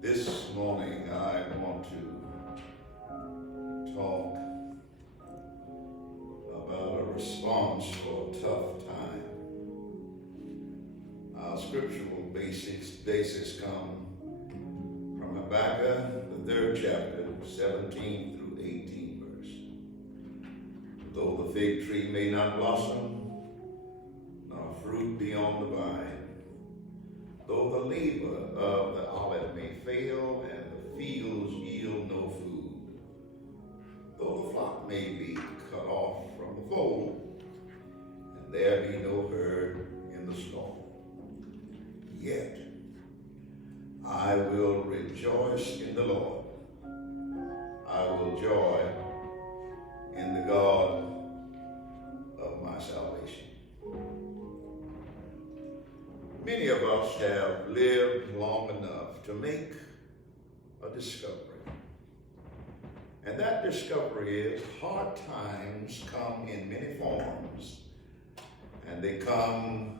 This morning I want to talk about a response for a tough time. Our scriptural basis come from Habakkuk, the 3rd chapter, 17 through 18 verse. Though the fig tree may not blossom, nor fruit be on the vine, though the labor of the olive may fail and the fields yield no food, though the flock may be cut off from the fold, and there be no herd in the stall, yet I will rejoice in the Lord. I will joy in the God of my salvation. Many of us have lived long enough to make a discovery. And that discovery is hard times come in many forms, and they come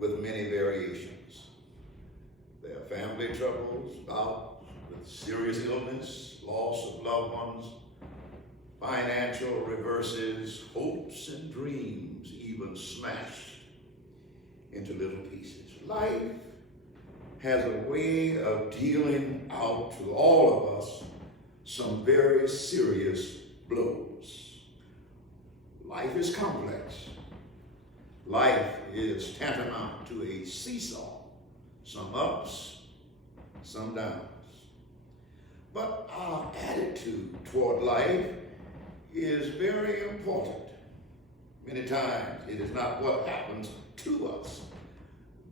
with many variations. There are family troubles, bouts with serious illness, loss of loved ones, financial reverses, hopes and dreams even smashed into little pieces. Life has a way of dealing out to all of us some very serious blows. Life is complex. Life is tantamount to a seesaw, some ups, some downs. But our attitude toward life is very important. Many times it is not what happens to us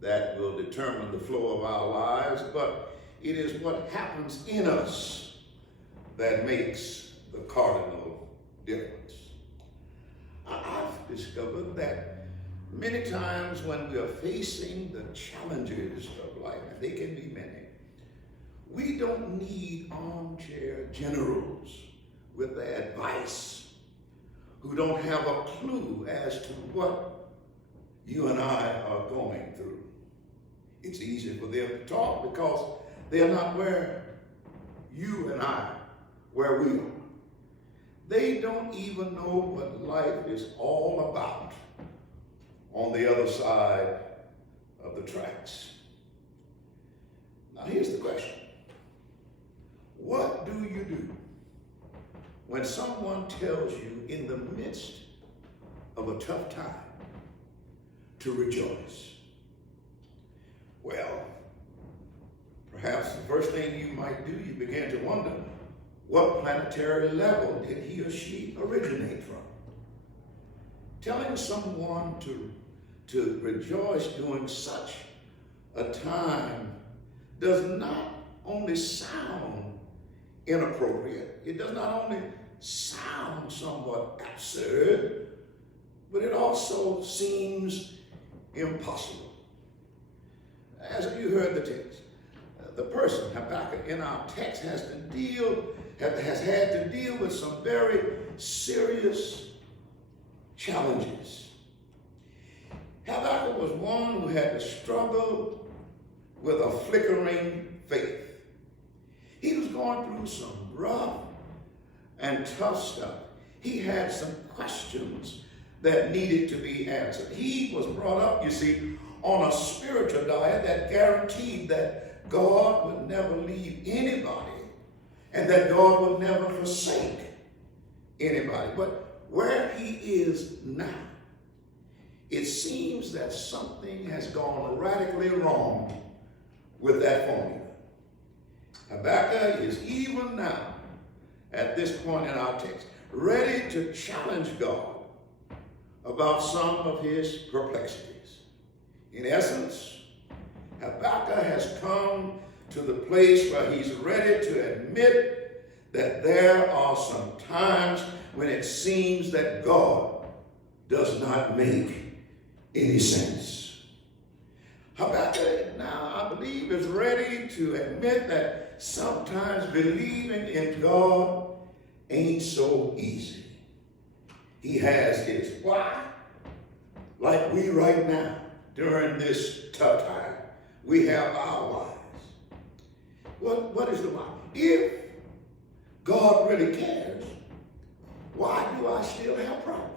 that will determine the flow of our lives, but it is what happens in us that makes the cardinal difference. I've discovered that many times when we are facing the challenges of life, and they can be many, we don't need armchair generals with their advice who don't have a clue as to what you and I are going through. It's easy for them to talk because they're not where you and I, where we are. They don't even know what life is all about on the other side of the tracks. Now here's the question. What do you do when someone tells you in the midst of a tough time to rejoice? Well, perhaps the first thing you might do, you begin to wonder, what planetary level did he or she originate from? Telling someone to rejoice during such a time does not only sound inappropriate, it does not only sound somewhat absurd, but it also seems impossible. As you heard the text, the person, Habakkuk, in our text has had to deal with some very serious challenges. Habakkuk was one who had to struggle with a flickering faith. He was going through some rough and tough stuff. He had some questions that needed to be answered. He was brought up, you see, on a spiritual diet that guaranteed that God would never leave anybody and that God would never forsake anybody. But where he is now, it seems that something has gone radically wrong with that formula. Habakkuk is even now, at this point in our text, ready to challenge God about some of his perplexities. In essence, Habakkuk has come to the place where he's ready to admit that there are some times when it seems that God does not make any sense. Habakkuk now, I believe, is ready to admit that sometimes believing in God ain't so easy. He has his why, like we right now during this tough time. We have our whys. What is the why? If God really cares, why do I still have problems?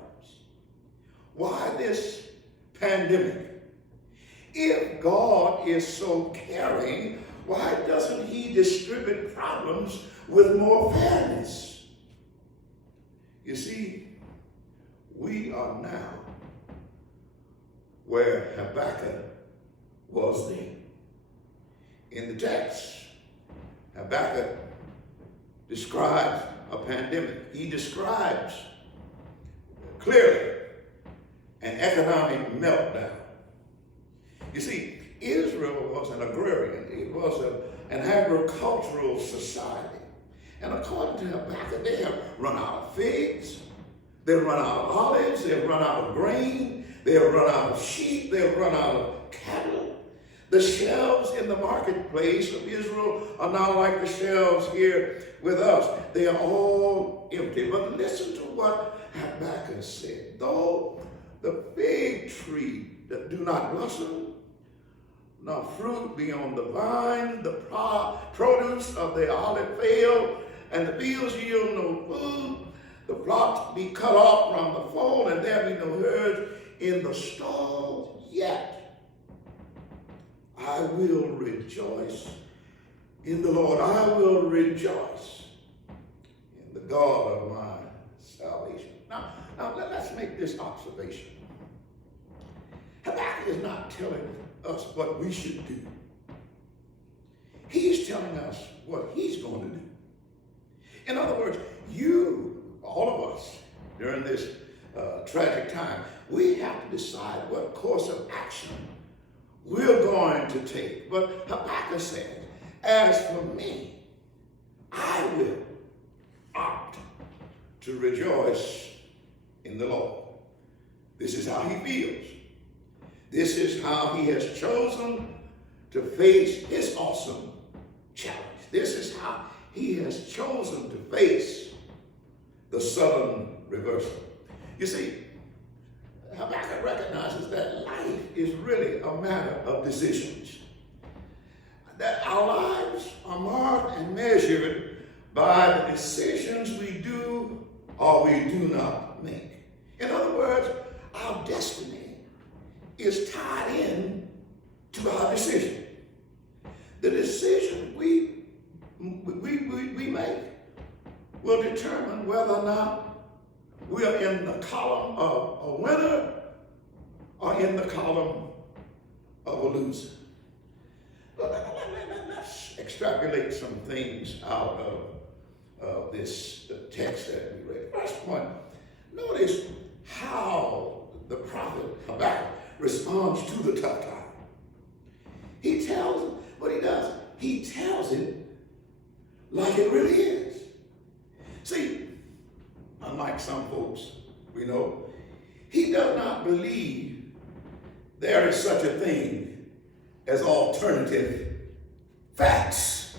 Why this pandemic? If God is so caring, why doesn't he distribute problems with more fairness? You see, we are now where Habakkuk was then. In the text, Habakkuk describes a pandemic. He describes clearly an economic meltdown. You see, Israel was an agrarian. It was an agricultural society. And according to Habakkuk, they have run out of figs, they've run out of olives, they've run out of grain, they've run out of sheep, they've run out of cattle. The shelves in the marketplace of Israel are not like the shelves here with us. They are all empty. But listen to what Habakkuk said. Though the fig tree that do not blossom, nor fruit be on the vine, the produce of the olive fail, and the fields yield no food, the flocks be cut off from the fold, and there be no herds in the stall, yet I will rejoice in the Lord. I will rejoice in the God of my salvation. Now let's make this observation. Habakkuk is not telling us what we should do. He's telling us what he's going to do. In other words, all of us, during this tragic time, we have to decide what course of action we're going to take. But Habakkuk says, as for me, I will opt to rejoice in the Lord. This is how he feels. This is how he has chosen to face his awesome challenge. This is how he has chosen to face the sudden reversal. You see, Habakkuk recognizes that life is really a matter of decisions. That our lives are marked and measured by the decisions we do or we do not make. In other words, our destiny is tied in to our decision. The decision we make will determine whether or not we are in the column of a winner or in the column of a loser. Let's extrapolate some things out of this text that we read. First point, notice how the prophet Habakkuk responds to the tough time. He tells what he does. He tells it like it really is. See, unlike some folks we know, he does not believe there is such a thing as alternative facts.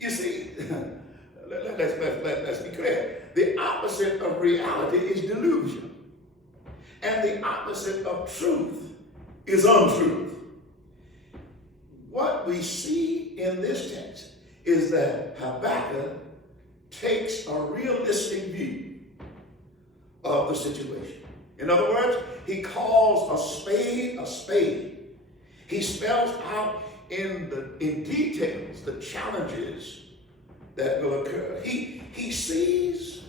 You see, let's be clear. The opposite of reality is delusion. And the opposite of truth is untruth. What we see in this text is that Habakkuk takes a realistic view of the situation. In other words, he calls a spade a spade. He spells out in details the challenges that will occur. He sees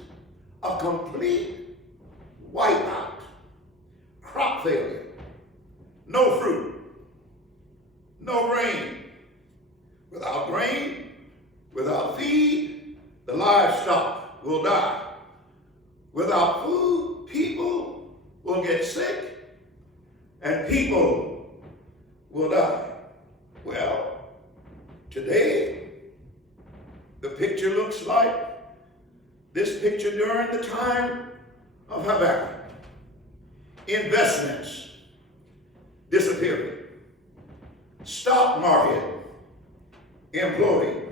a complete wipeout, crop failure, no fruit, no rain. Without grain, without feed, the livestock will die. Without food, people will get sick and people will die. Well, today, the picture looks like this picture during the time of Habakkuk. Investments disappearing. Stock market imploding.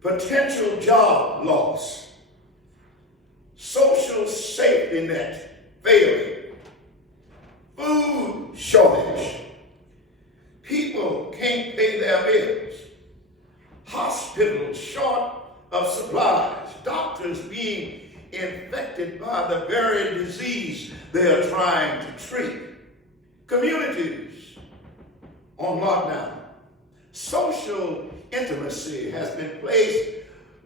Potential job loss. Social safety net failing. Food shortage. People can't pay their bills. hospitals short of supplies, doctors being infected by the very disease they are trying to treat, communities on lockdown. Social intimacy has been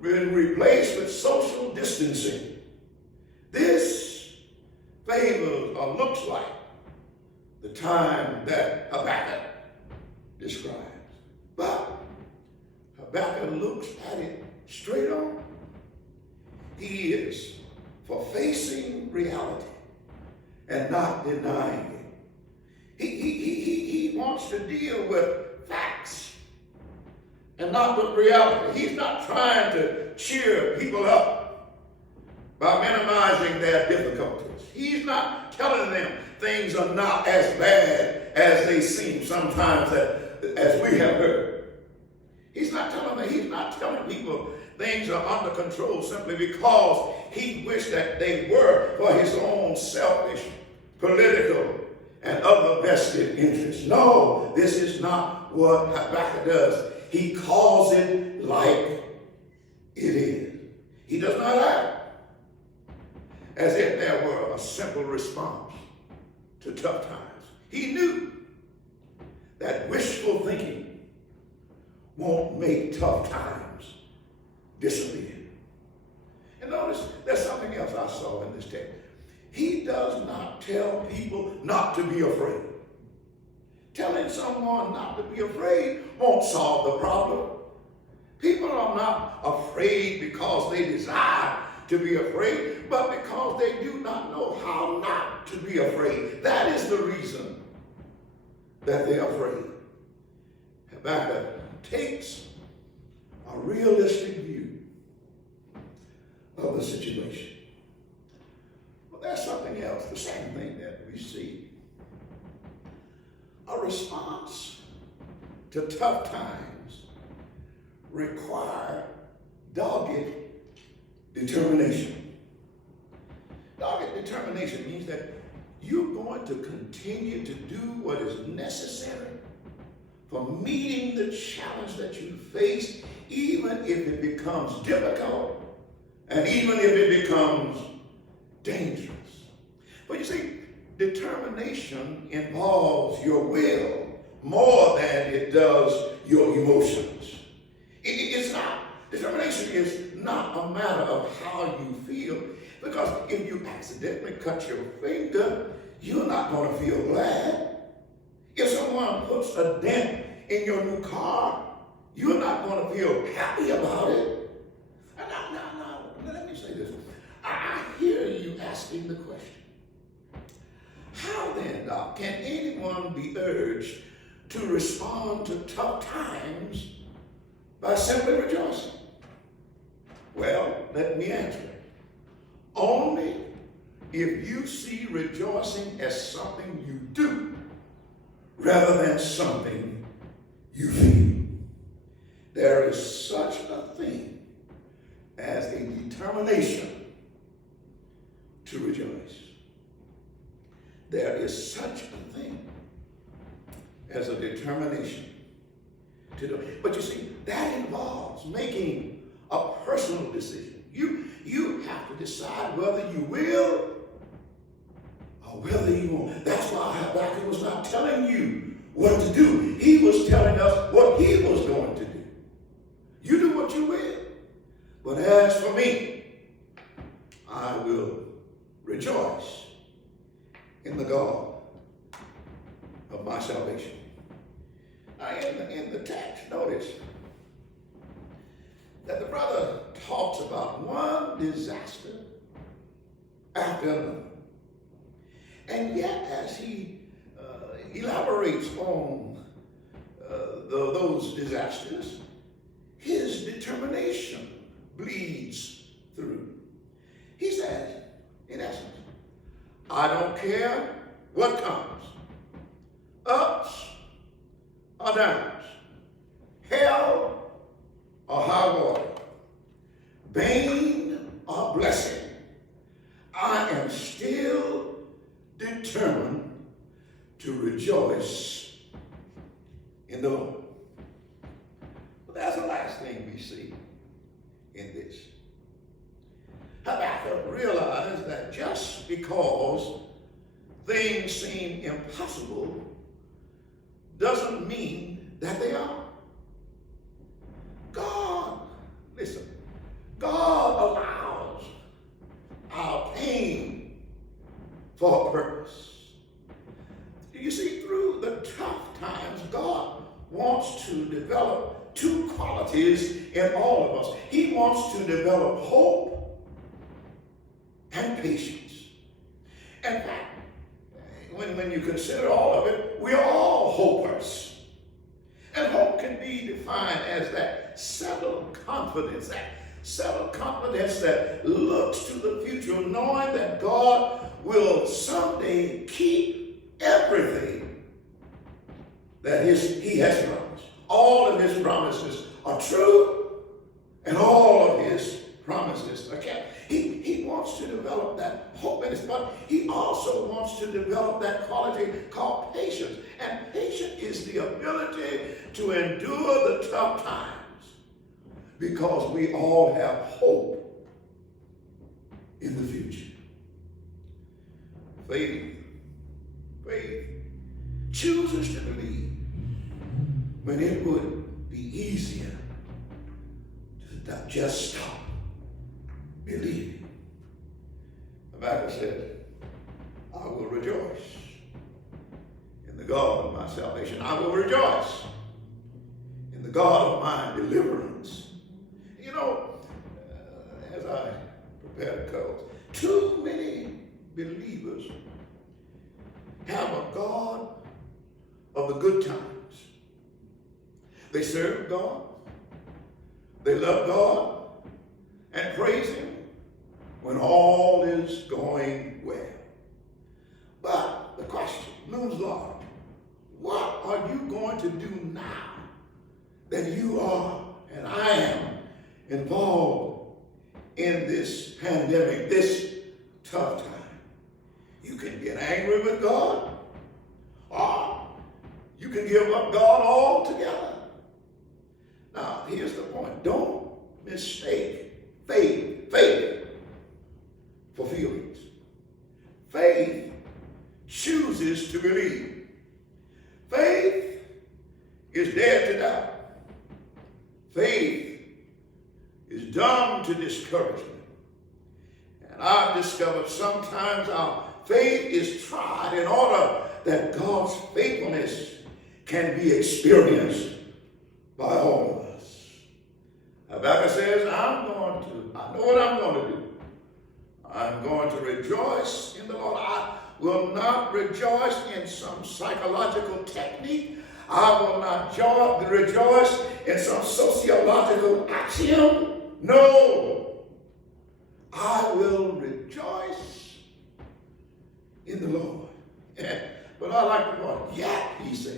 replaced with social distancing. This favors or looks like the time that Habakkuk describes. But Habakkuk looks at it straight on. He is for facing reality and not denying it. He wants to deal with facts and not with reality. He's not trying to cheer people up by minimizing their difficulties. He's not telling them things are not as bad as they seem sometimes as we have heard. He's not telling people things are under control simply because he wished that they were for his own selfish, political, and other vested interests. No, this is not what Habakkuk does. He calls it like it is. He does not act as if there were a simple response to tough times. He knew that wishful thinking won't make tough times disappear. And notice there's something else I saw in this text. He does not tell people not to be afraid. Telling someone not to be afraid won't solve the problem. People are not afraid because they desire to be afraid, but because they do not know how not to be afraid. That is the reason that they're afraid. Habakkuk takes a realistic view of the situation. Well, there's something else, the same thing that we see. A response to tough times require dogged determination. Dogged determination means that you're going to continue to do what is necessary for meeting the challenge that you face, even if it becomes difficult and even if it becomes dangerous. But you see, determination involves your will more than it does your emotions. Determination is not a matter of how you feel, because if you accidentally cut your finger, you're not going to feel glad. If someone puts a dent in your new car, you're not going to feel happy about it. Now, let me say this. I hear you asking the question, how then, Doc, can anyone be urged to respond to tough times by simply rejoicing? Well, let me answer it. Only if you see rejoicing as something you do rather than something you feel. There is such a thing as a determination to rejoice. There is such a thing as a determination to do it. But you see, that involves making a personal decision. You have to decide whether you will or whether you won't. That's why Habakkuk was not telling you what to do. He was telling us what he was going to do. You do what you will. But as for me, I will rejoice in the God of my salvation. Now, in the text, notice that the brother talks about one disaster after another. And yet, as he elaborates on those disasters, his determination bleeds through. He says, in essence, I don't care what comes, ups or downs, hell or high water, bane or blessing, I am still determined to rejoice in the Lord. But that's the last last thing we see in this. Habakkuk realized that just because things seem impossible doesn't mean that they are. God, listen, God allows our pain for a purpose. You see, through the tough times, God wants to develop two qualities in all of us. He wants to develop hope and patience. In fact, when you consider all of it, we are all hopers. And hope can be defined as that settled confidence that looks to the future, knowing that God will someday keep everything that He has promised. All of His promises are true, and all of His promises are kept. He wants to develop that hope in us, but He also wants to develop that quality called patience. And patience is the ability to endure the tough times, because we all have hope in the future. Faith chooses to believe when it would be easier to just stop believing. Habakkuk said, I will rejoice in the God of my salvation. I will rejoice in the God of my deliverance. You know, as I prepare to close, too many believers have a God of the good times. They serve God, they love God, and praise Him when all is going well. But the question looms large. What are you going to do now that you are and I am involved in this pandemic, this tough time? You can get angry with God, or you can give up God altogether. Now, here's the point. Don't mistake faith for feelings. Faith chooses to believe. Faith is dead to doubt. Faith is dumb to discouragement. And I've discovered sometimes our faith is tried in order that God's faithfulness can be experienced by all of us. Habakkuk says, I know what I'm going to do. I'm going to rejoice in the Lord. I will not rejoice in some psychological technique. I will not rejoice in some sociological axiom. No, I will rejoice in the Lord. But I like the Lord. Yet, he says.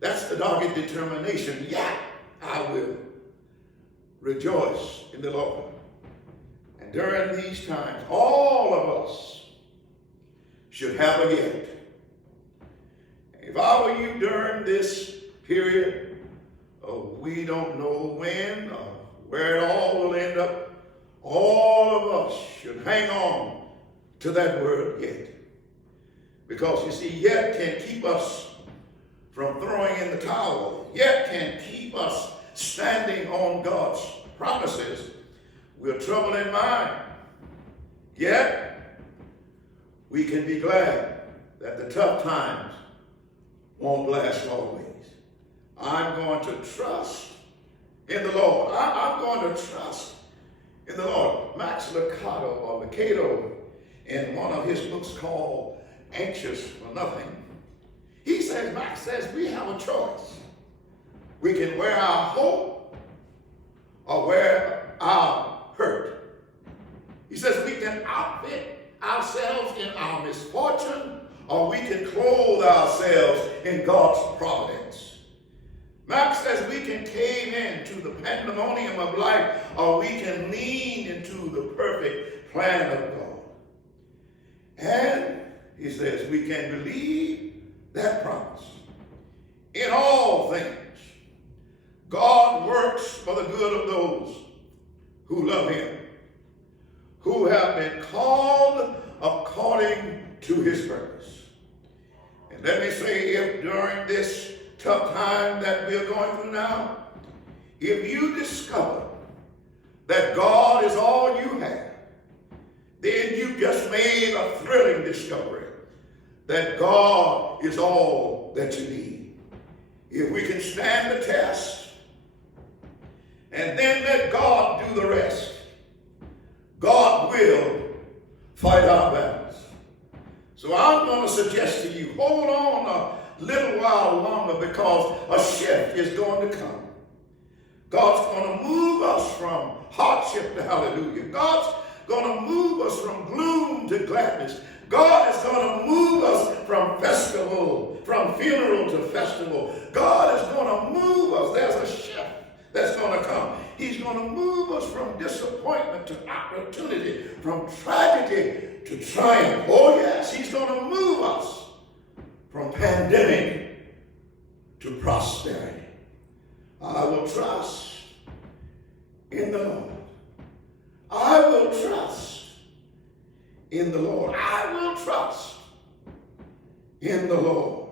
That's the dogged determination. Yet, I will rejoice in the Lord. And during these times, all of us should have a yet. If I were you during this period, we don't know when or where it all will end up, all of us should hang on to that word yet. Because you see, yet can keep us from throwing in the towel. Yet can keep us standing on God's promises. We're troubled in mind. Yet, we can be glad that the tough times won't last always. I'm going to trust in the Lord. I'm going to trust in the Lord. Max Lucado, in one of his books called Anxious for Nothing, Max says we have a choice. We can wear our hope or wear our hurt. He says we can outfit ourselves in our misfortune, or we can clothe ourselves in God's providence. Max says we can cave into the pandemonium of life, or we can lean into the perfect plan of God. And he says we can believe that promise. In all things, God God works for the good of those who love him, who have been called according to his purpose. And let me say, if during this tough time that we are going through now, if you discover that God is all you have, then you just made a thrilling discovery that God is all that you need. If we can stand the test and then let God do the rest, God will fight our battles. So I'm going to suggest to you, hold on a little while longer, because a shift is going to come. God's going to move us from hardship to hallelujah. God's going to move us from gloom to gladness. God is going to move us from funeral to festival. God is going to move us. There's a shift that's going to come. He's going to move us from disappointment to opportunity, from tragedy to triumph. Oh yes, he's going to move us from pandemic to prosperity. I will trust in the Lord. I will trust in the Lord. I will trust in the Lord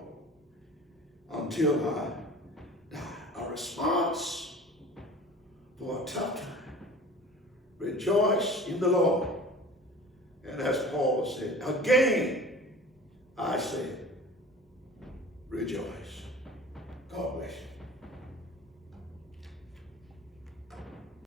until I die. A response for a tough time. Rejoice in the Lord. And as Paul said, again I say, rejoice. God bless you.